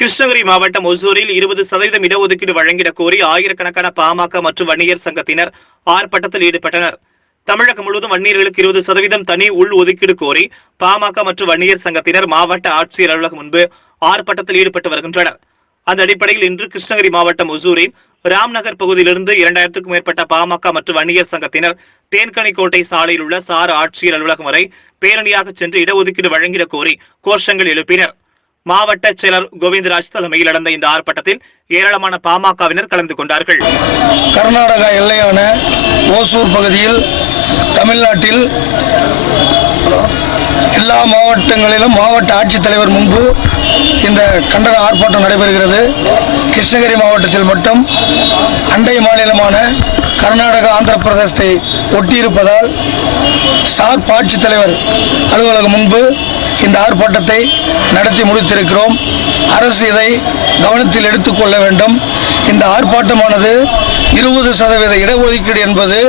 கிருஷ்ணகிரி மாவட்டம் ஒசூரில் 20% இடஒதுக்கீடு வழங்கிடக் கோரி ஆயிரக்கணக்கான பாமக மற்றும் வன்னியர் சங்கத்தினர் ஆர்ப்பாட்டத்தில் ஈடுபட்டனர். தமிழகம் முழுவதும் வன்னியர்களுக்கு 20% தனி உள் ஒதுக்கீடு கோரி பாமக மற்றும் வன்னியர் சங்கத்தினர் மாவட்ட ஆட்சியர் அலுவலகம் முன்பு ஆர்ப்பாட்டத்தில் ஈடுபட்டு வருகின்றனர். அந்த அடிப்படையில் இன்று கிருஷ்ணகிரி மாவட்டம் ஒசூரில் ராம்நகர் பகுதியிலிருந்து 2000க்கும் மேற்பட்ட பாமக மற்றும் வன்னியர் சங்கத்தினர் தேன்கனிக்கோட்டை சாலையில் உள்ள சார் ஆட்சியர் அலுவலகம் வரை பேரணியாக சென்று இடஒதுக்கீடு வழங்கிடக் கோரி கோஷங்கள் எழுப்பினர். மாவட்ட செயலர் கோவிந்தராஜ் தலைமையில் நடந்த இந்த ஆர்ப்பாட்டத்தில் ஏராளமான பாமகவினர் கலந்து கொண்டார்கள். கர்நாடகா எல்லையான ஓசூர் பகுதியில் தமிழ்நாட்டில் எல்லா மாவட்டங்களிலும் மாவட்ட ஆட்சித்தலைவர் முன்பு இந்த கண்டன ஆர்ப்பாட்டம் நடைபெறுகிறது. கிருஷ்ணகிரி மாவட்டத்தில் மட்டும் அண்டை மாநிலமான கர்நாடகா ஆந்திர பிரதேசத்தை ஒட்டியிருப்பதால் சார் ஆட்சித்தலைவர் அலுவலகம் முன்பு இந்த ஆர்ப்பாட்டத்தை நடத்தி முடித்திருக்கிறோம். அரசு இதை கவனத்தில் எடுத்துக்கொள்ள வேண்டும். இந்த ஆர்ப்பாட்டமானது 20% இடஒதுக்கீடு என்பது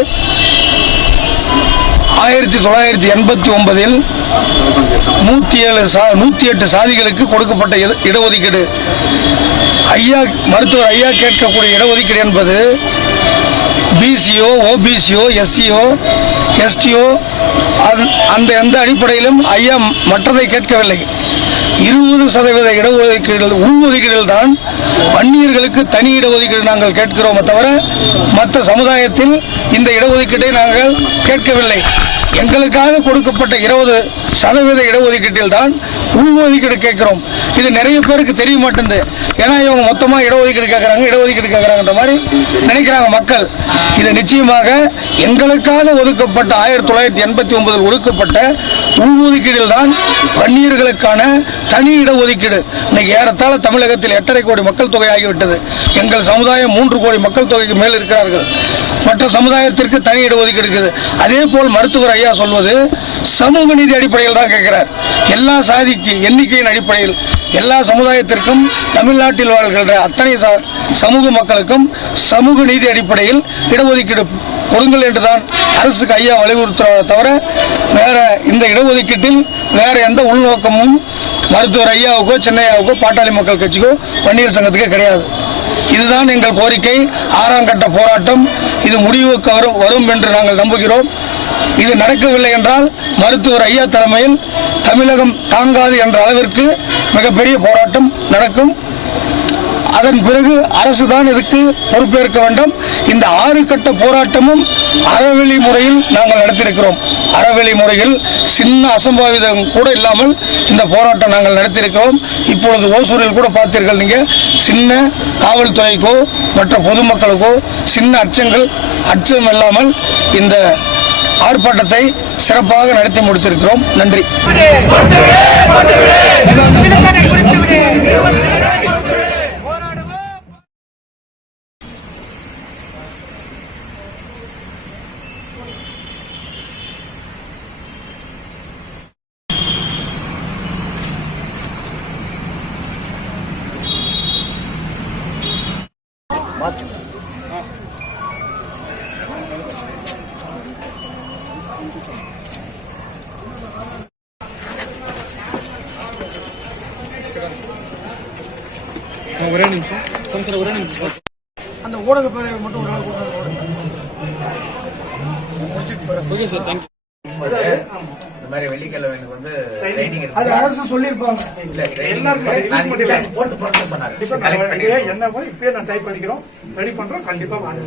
1989 108 சாதிகளுக்கு கொடுக்கப்பட்ட இடஒதுக்கீடு. மருத்துவர் ஐயா கேட்கக்கூடிய இடஒதுக்கீடு என்பது பிசிஓ, ஓபிசிஓ, எஸ்சிஓ, எஸ்டிஓ அந்த எந்த அடிப்படையிலும் ஐயா மற்றதை கேட்கவில்லை. 20% இடஒதுக்கீடு உள்ஒதுக்கீடில் தான் வன்னியர்களுக்கு தனி இடஒதுக்கீடு நாங்கள் கேட்கிறோமே தவிர மற்ற சமுதாயத்தில் இந்த இடஒதுக்கீட்டை நாங்கள் கேட்கவில்லை. எங்களுக்காக கொடுக்கப்பட்ட 20% இடஒதுக்கீட்டில் தான் உள்ஒதுக்கீடு கேட்கிறோம். இது நிறைய பேருக்கு தெரிய மாட்டேங்குது. ஏன்னா இவங்க மொத்தமாக இடஒதுக்கீடு கேட்கறாங்கன்ற மாதிரி நினைக்கிறாங்க மக்கள். இது நிச்சயமாக எங்களுக்காக ஒதுக்கப்பட்ட 1989 ஒதுக்கப்பட்ட உள்ஒதுக்கீடில் தான் வன்னியர்களுக்கான தனி இடஒதுக்கீடு. இன்னைக்கு ஏறத்தாழ தமிழகத்தில் 8.5 கோடி மக்கள் தொகை ஆகிவிட்டது. எங்கள் சமுதாயம் 3 கோடி மக்கள் தொகைக்கு மேல் இருக்கிறார்கள். மற்ற சமுதாயத்திற்கு தனி இடஒதுக்கீடு இருக்குது. அதே போல் மருத்துவர் ஐயா சொல்வது சமூக நீதி அடிப்படையில் தான் கேட்கிறார். எல்லா சாதிக்கு எண்ணிக்கையின் அடிப்படையில் எல்லா சமுதாயத்திற்கும் தமிழ்நாட்டில் வாழ்கின்ற அத்தனை சமூக மக்களுக்கும் சமூக நீதி அடிப்படையில் இடஒதுக்கீடு கொடுங்கள் என்றுதான் அரசுக்கு ஐயா வலியுறுத்துவதை தவிர வேற இந்த இடஒதுக்கீட்டில் வேற எந்த உள்நோக்கமும் மருத்துவர் ஐயாவுக்கோ சென்னையாவுக்கோ பாட்டாளி மக்கள் கட்சிக்கோ வன்னியர் சங்கத்துக்கே கிடையாது. இதுதான் எங்கள் கோரிக்கை. 6ஆம் கட்ட போராட்டம் இது முடிவுக்கு வரும் என்று நாங்கள் நம்புகிறோம். இது நடக்கவில்லை என்றால் மருத்துவர் ஐயா தலைமையில் தமிழகம் தாங்காது என்ற அளவிற்கு மிகப்பெரிய போராட்டம் நடக்கும். அதன் பிறகு அரசு தான் இதுக்கு பொறுப்பேற்க வேண்டும். இந்த 6 கட்ட போராட்டமும் அறவழி முறையில் நாங்கள் நடத்தியிருக்கிறோம். அறவழி முறையில் சின்ன அசம்பாவிதம் கூட இல்லாமல் இந்த போராட்டம் நாங்கள் நடத்தியிருக்கிறோம். இப்பொழுது ஓசூரில் கூட பார்த்தீர்கள் நீங்க, சின்ன காவல்துறைக்கோ மற்ற பொதுமக்களுக்கோ சின்ன அச்சம் இல்லாமல் இந்த ஆர்ப்பாட்டத்தை சிறப்பாக நடத்தி முடித்திருக்கிறோம். நன்றி. ஒரே நிமிஷம் அந்த ஊடக பேரை மட்டும் ஒரு ஆள் ஓகே சார், தேங்க்யூ. இந்த மாதிரி வெள்ளிக்கிழமை வந்து அது அரசு சொல்லியிருப்பாங்க. என்ன இப்பயே நான் டைப் பண்ணிக்கிறோம், ரெடி பண்றோம், கண்டிப்பா வாங்க.